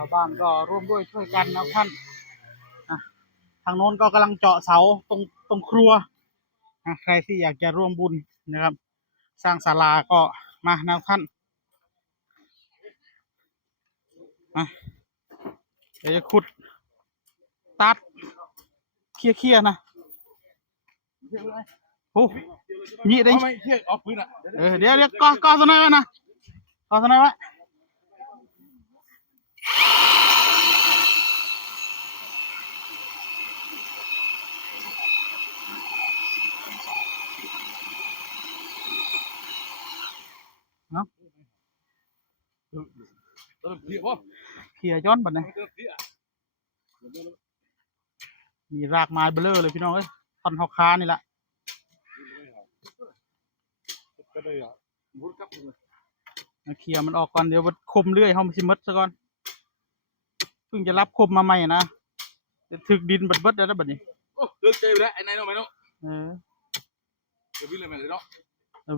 าวบ้านก็ร่วมด้วยช่วยกันนะท่านนะทางโน้นก็กำลังเจาะเสาตรงครัวนะใครที่อยากจะร่วมบุญนะครับ สร้างศาลาก็มานะท่านนะเดี๋ยวจะขุดตัดเคลียร์นะโอ้มีได้ไม่เที่ยงออกปืนอ่ะเดี๋ยวก็สนายไว้นะก็สนายไว้เนาะเที่ยงวะเคลียร์ย้อนบัดนี้มีรากไม้เบลอเลยพี่น้องเอ้ยท่อนหอกคานี่แหละเคลียร์มันออกก่อนเดี๋ยวมันคมเรื่อยเขามันสิมดซะก่อนเพิ่งจะรับคมมาใหม่นะถึกดินบัดแล้วบัดนี้โอ้เลิกเจอแล้วไอ้นายน้องไหมน้องเดี๋ยววิ่งเลยไหมเลยเนาะ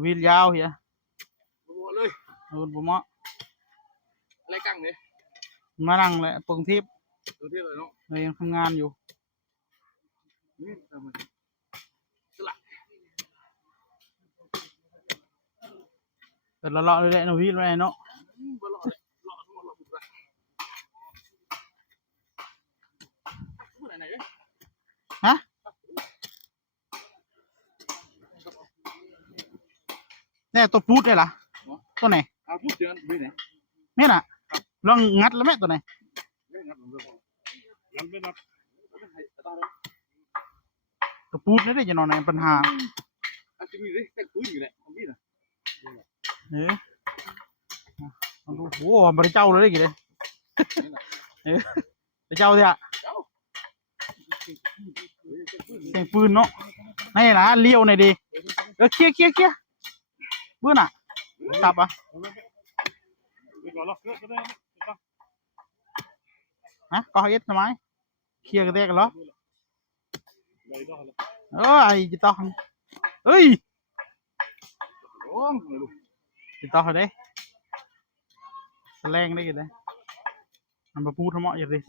วิลยาวเฮียเลยผมว่าอะไรกั้งเนี่ยมานั่งเลยปงทิพย์เลยเนาะยังทำงานอยู่แต่เลาะเลยแหละนวิลไว้เนาะฮะเนี่ยตัวพูดได้หรอตัวไหนพูดเจอไม่ไหนเนี่ยน่ะลองงัดแล้วไหมตัวไหนตัวพูดนี่ได้จะนอนในปัญหาจะมีดิแต่ปืนอยู่แหละมีนะดูโอ้บริเจ้าเลยกี่เลยบริเจ้าสิอะเสียงปืนเนาะนี่นะเลี้ยวหน่อยดีเคลียร์ปืนอ่ะตับอ่ะฮะก็เฮ็ดทำไมเคลียร์กันได้กันเหรอไอ้จิตต้องเฮ้ยจิตต้องเขาได้แรงได้กี่เลยมันมาพูดทั้งหมดอย่างนี้ส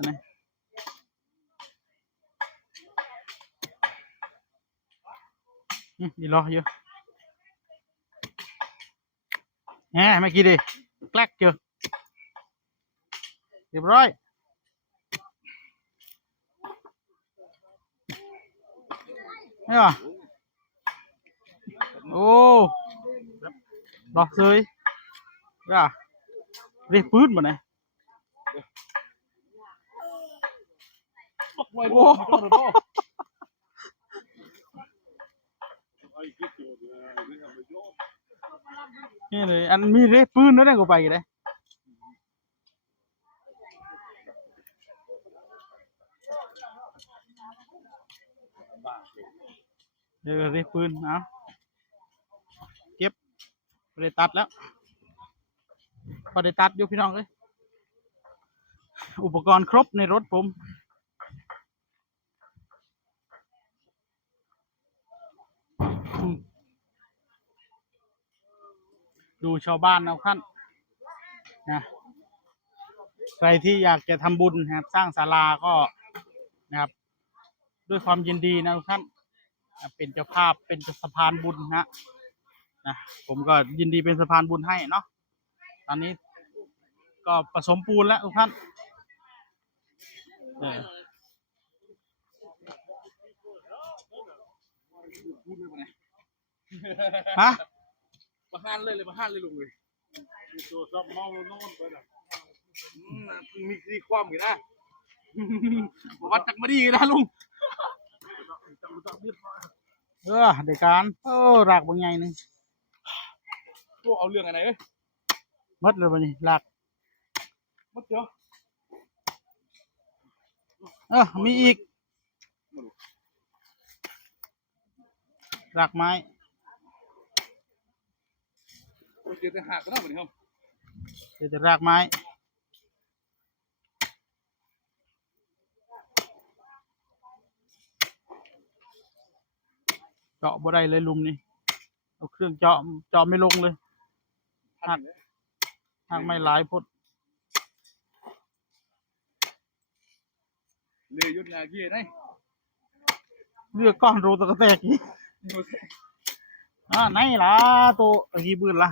ิดีรออยู่แหมไม่กี่ดิแกล้งเจอเรียบร้อยนี่ว่ะโอ้ดอกเลยว่ะเรียกปืนมาไหนโอ้นี่เลยอันมีเรียกปืนด้วยนะกูไปกันเลยเดี๋ยวเรียกปืนเอาเก็บพอได้ตัดแล้วพอได้ตัดอยู่พี่น้องเลยอุปกรณ์ครบในรถผมดูชาวบ้านเอาขั้นนะใครที่อยากจะทำบุญนะครับสร้างศาลาก็นะครับด้วยความยินดีนะทุกท่านเป็นเจ้าภาพเป็นสะพานบุญนะผมก็ยินดีเป็นสะพานบุญให้เนาะตอนนี้ก็ผสมปูนแล้วทุกท่านฮะมาห้านเลยลุงเลยมีตัวซับเมาโน่นไปนะมีคดีความอยู่นะวัดจักมาดีนะลุงเด็กการรากบางไงนึงพวกเอาเรื่องอะไรเอ้ยมัดเลยบางนี่รากมัดเจอมีอีกรากไม้เจอแต่หักก็ได้เหมือนกันเจอแต่รากไม้เจาะบ่ได้เลยลุมนี่เอาเครื่องเจาะไม่ลงเลยหักไม่หลายพุท เรือยุดงาเกี้ยได้ เลือกก้อนรูตะกะแตกอีกไหนล่ะตัวตะกี้บืนล่ะ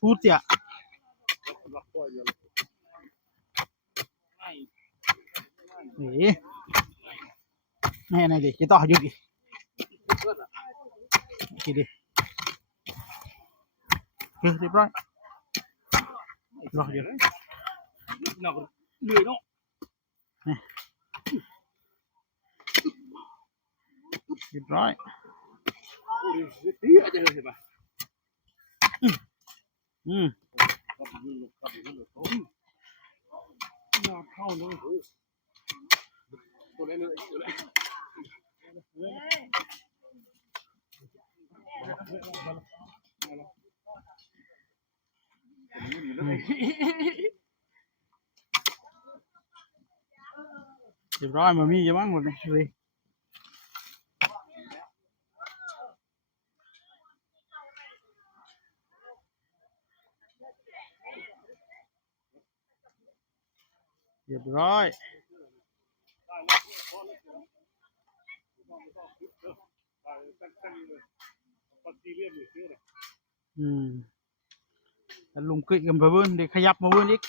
พูดเสียนี่ไหนดิกี่ต่ออยู่ดิกี่ดิเรียบร้อยรอเดี๋ยว nào lười đó เรียบร้อย ôi tí ở đây rồi mà อืม nào thao nữa tôi lấy nữa tôi lấy เรียบร้อยมามีจะมั้งหมดเลยเรียบร้อยแต่ลุงกึ่กันไปเบิ้ลเด็กขยับมาเบิ้ลอีก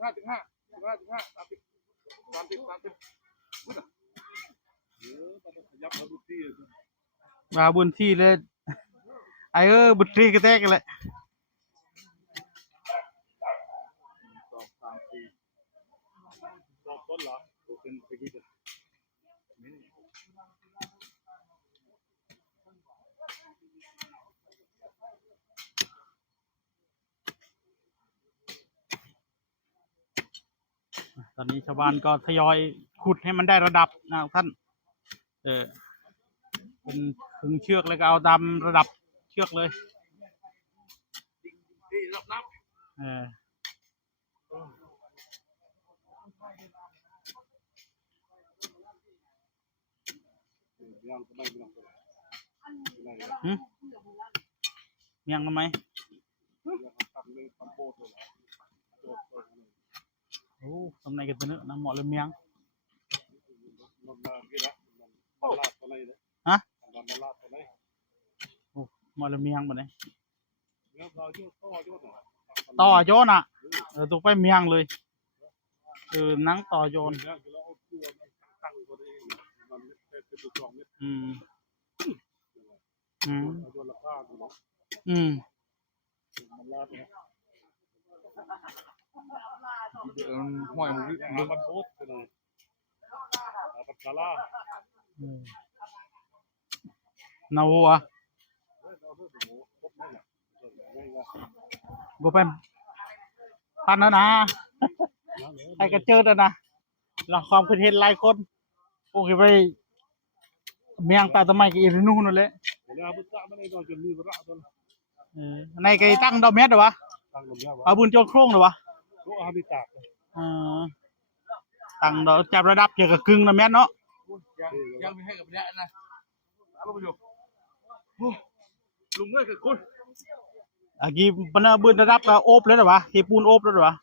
5 30 มาบนที่เลยไอ้บุตรีกระแทกกันแหละตอนนี้ชาวบ้านก็ทยอยขุดให้มันได้ระดับนะท่านเป็นขึงเชือกแล้วก็เอาตามระดับเชือกเลยเมียงทำไมโอ้ทำไมกันตัวเนื้อน้ำหมอเลยเมียงฮะโอ้หมอเลยเมียงบ่เนี่ยต่อโยนอ่ะตัวไปเมียงเลยนังต่อโยนngoài một cái bắn bốt này bắn cá la นาวัวกูเป็นพันแล้วนะไอ้กระเจิดนะเราความคิดเห็นหลายคนโอ้ยไปเมียงตาทำไมกับอีรินูนั่นแหละในไก่ตั้งดอกเม็ดเหรอวะเอาบุญโจโครงเหรอวะตั้งดอกจับระดับเกี่ยวกับกึ่งนะเม็ดเนาะยังไม่ให้กับเนี่ยนะลุงอยู่ลุงเอ้ยกับคุณกี่ปนบุญระดับก็โอบเลยเหรอวะที่ปูนโอบเลยเหรอวะ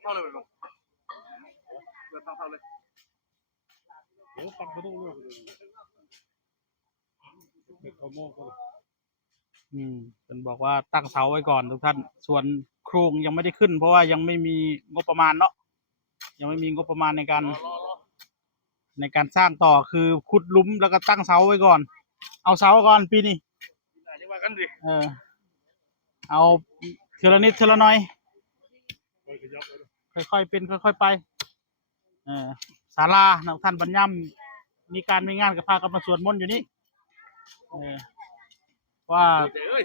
เท่าเลยลุงเกิดตั้งเท่าเลยเดี๋ยวตั้งกระดูกเลยเป็นบอกว่าตั้งเสาไว้ก่อนทุกท่านส่วนโครงยังไม่ได้ขึ้นเพราะว่ายังไม่มีงบประมาณเนาะยังไม่มีงบประมาณในการสร้างต่อคือขุดหลุมแล้วก็ตั้งเสาไว้ก่อนเอาเสาก่อนปีนี้เอาเทละนิดเทละน้อยค่อยๆเป็นค่อยๆไปศาลาท่านบรรยำมีการมีงานกับพากันมาสวดมนต์อยู่นี่ว่า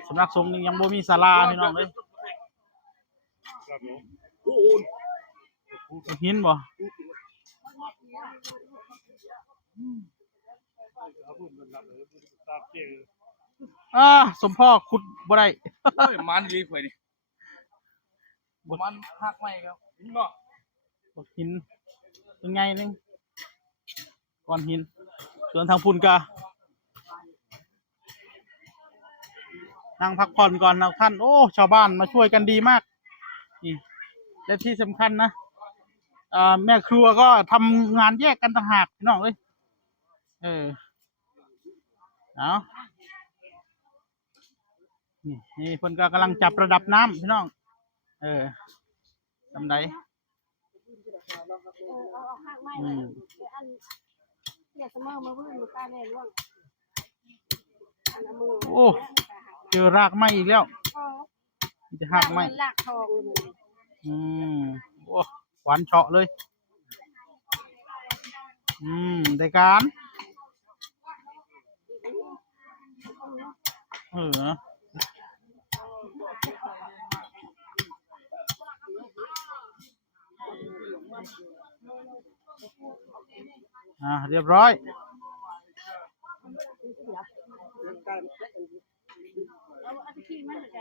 สำนักสงฆ์ยังบ่มีศาลาพี่น้องเลยหินบ่สมพ่อขุดบ่ได้มันรีบไปนี่มันหักไม่ครับหินบ่หินเป็นไงนึงก้อนหินส่วนทางพุ่นกะนั่งพักผ่อนก่อนนะท่านโอ้ชาวบ้านมาช่วยกันดีมากนี่ และที่สำคัญนะแม่ครัวก็ทำงานแยกกันต่างหากพี่น้องเอ้ยเอานี่เพิ่นก็กำลังจับระดับน้ำพี่น้องทำไดเอาข้างไม้ไว้อันเนี่ยเสมอมาพื้นมือใต้แน่ร่วงอันเอามือ โอ้เจอรากไม้อีกแล้วจะหักไม้ ลากทองเลย โอ้หวานเฉาะเลยได้การเรียบร้อยเอาตะขี้มันเหรอแก